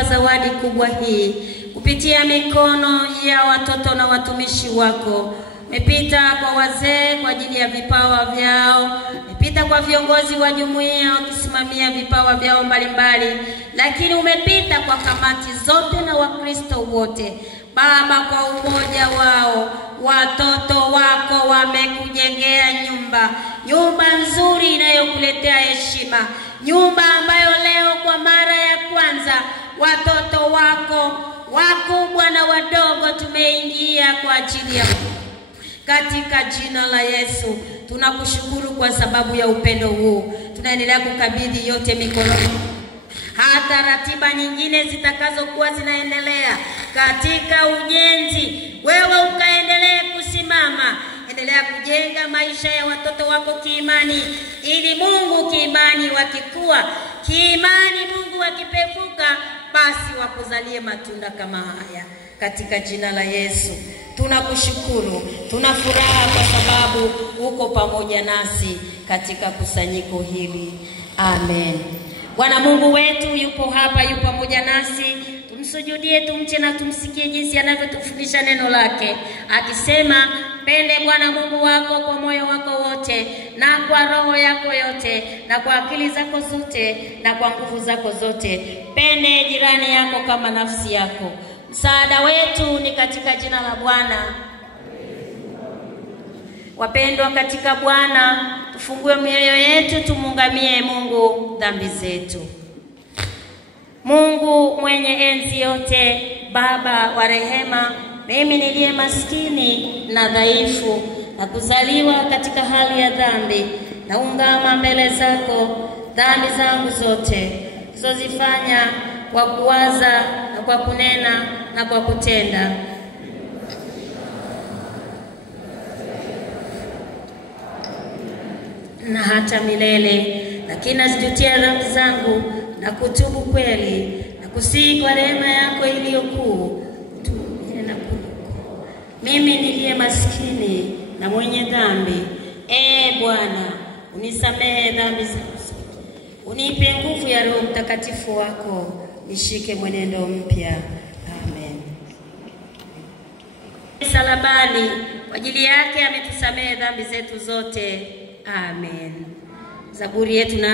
Zawadi kubwa hii kupitia mikono ya watoto na watumishi wako. Umepita kwa wazee kwa ajili ya vipawa vyao, umepita kwa viongozi wa jumuiya wakisimamia vipawa vyao mbalimbali, lakini umepita kwa kamati zote na Wakristo wote. Baba, kwa umoja wao watoto wako wamekujengea nyumba nzuri inayokuletea heshima, nyumba ambayo leo kwa mara ya kwanza watoto wako wakubwa na wadogo tumeingia kwa ajili ya katika jina la Yesu. Tunakushukuru kwa sababu ya upendo huu. Tunaendelea kukabidhi yote mikononi, hata ratiba nyingine zitakazokuwa zinaendelea katika ujenzi, wewe ukaendelee kusimama. Endelea kujenga maisha ya watoto wako kiimani, ili Mungu kiimani wakikua, kiimani Mungu wakipevuka, basi wakuzalie matunda kama haya katika jina la Yesu. Tunakushukuru, tunafuraha kwa sababu uko pamoja nasi katika kusanyiko hili. Amen. Bwana Mungu wetu yupo hapa, yupo pamoja nasi. Tumsujudie, tumche na tumsikie jinsi anavyotufundisha neno lake, akisema, pende Bwana Mungu wako kwa moyo wako wote, na kwa roho yako yote, na kwa akili zako zote, na kwa nguvu zako zote. Pende jirani yako kama nafsi yako. Msaada wetu ni katika jina la Bwana. Wapendwa katika Bwana, tufungue mioyo yetu, tumungamie Mungu dhambi zetu. Mungu mwenye enzi yote, Baba wa rehema, mimi niliye maskini na dhaifu na kuzaliwa katika hali ya dhambi, naungama mbele zako dhambi zangu zote zilizozifanya kwa kuwaza na kwa kunena na kwa kutenda, na hata milele. Lakini nazijutia dhambi zangu na kutubu kweli, na kusihi kwa rehema yako iliyokuu mimi niliye maskini na mwenye dhambi. Bwana, unisamehe dhambi zangu, unipe nguvu ya Roho Mtakatifu wako, nishike mwenendo mpya. Amen. Msalabani kwa ajili yake ametusamehe dhambi zetu zote. Amen. Zaburi yetu na